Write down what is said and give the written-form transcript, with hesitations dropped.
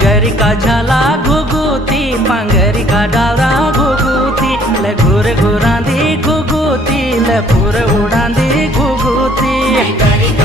पांगरी का झाला घुगुती, पांगरी का डाला घुगुती, ले घूर घुरांदी घुगुती, ले पूर उड़ांदी घुगुती।